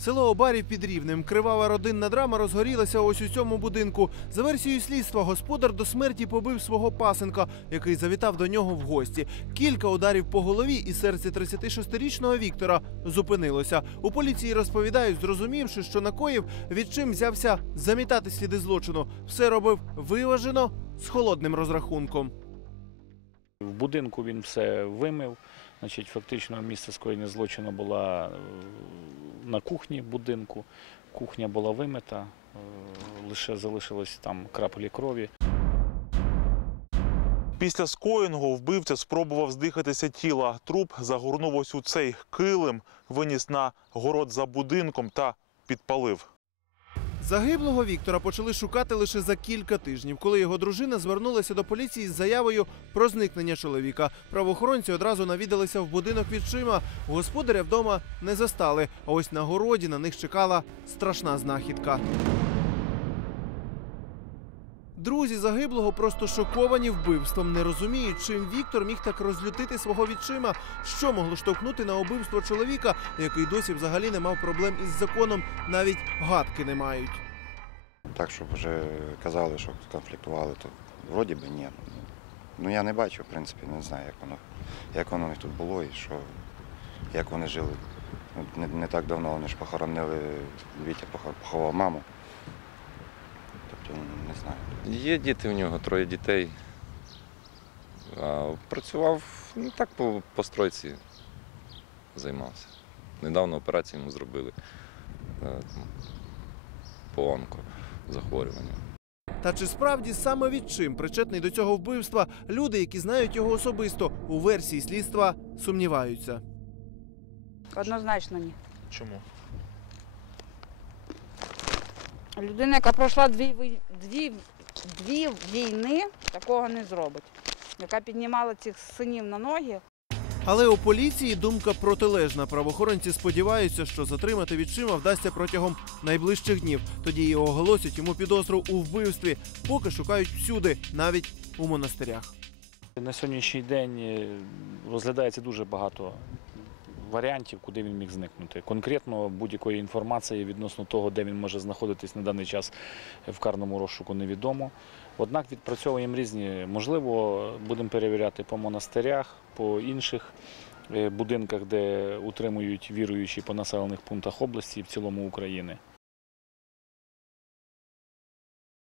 Село Обарів під Рівнем. Кривава родинна драма розгорілася ось у цьому будинку. За версією слідства, господар до смерті побив свого пасенка, який завітав до нього в гості. Кілька ударів по голові, і серце 36-річного Віктора зупинилося. У поліції розповідають, зрозумівши, що накоїв, відчим взявся замітати сліди злочину. Все робив виважено з холодним розрахунком. В будинку він все вимив. Значить, фактично місце скоєння злочину була е, на кухні будинку. Кухня була вимита, е, лише залишилось там краплі крові. Після скоєного вбивця спробував здихатися тіла. Труп загорнув ось у цей килим, виніс на город за будинком та підпалив. Загиблого Віктора почали шукати лише за кілька тижнів, коли його дружина звернулася до поліції з заявою про зникнення чоловіка. Правоохоронці одразу навідалися в будинок відчима. Господаря вдома не застали. А ось на городі на них чекала страшна знахідка. Друзі загиблого просто шоковані вбивством, не розуміють, чим Віктор міг так розлютити свого відчима, що могло штовхнути на убивство чоловіка, який досі взагалі не мав проблем із законом, навіть гадки не мають. Так, щоб вже казали, що конфліктували, то вроді би ні. Ну я не бачу, в принципі, не знаю, як воно, як воно в тут було і що, як вони жили. Не, не так давно вони ж похоронили, Вітя поховав маму. Тобто, не знаю. Є діти у нього, троє дітей. А працював ну, так по, по стройці займався. Недавно операцію йому зробили е, по онко захворювання. Та чи справді саме відчим причетний до цього вбивства люди, які знають його особисто, у версії слідства сумніваються. Однозначно ні. Чому? Людина, яка пройшла дві, дві, дві війни, такого не зробить. Яка піднімала цих синів на ноги, Але у поліції думка протилежна. Правоохоронці сподіваються, що затримати відчима вдасться протягом найближчих днів. Тоді і оголосять йому підозру у вбивстві, поки шукають всюди, навіть у монастирях. На сьогоднішній день е, розглядається дуже багато варіантів, куди він міг зникнути. Конкретно будь-якої інформації відносно того, де він може знаходитись на даний час в карному розшуку, невідомо. Однак відпрацьовуємо різні. Можливо, будемо перевіряти по монастирях, по інших е, будинках, де утримують віруючі по населених пунктах області і в цілому України.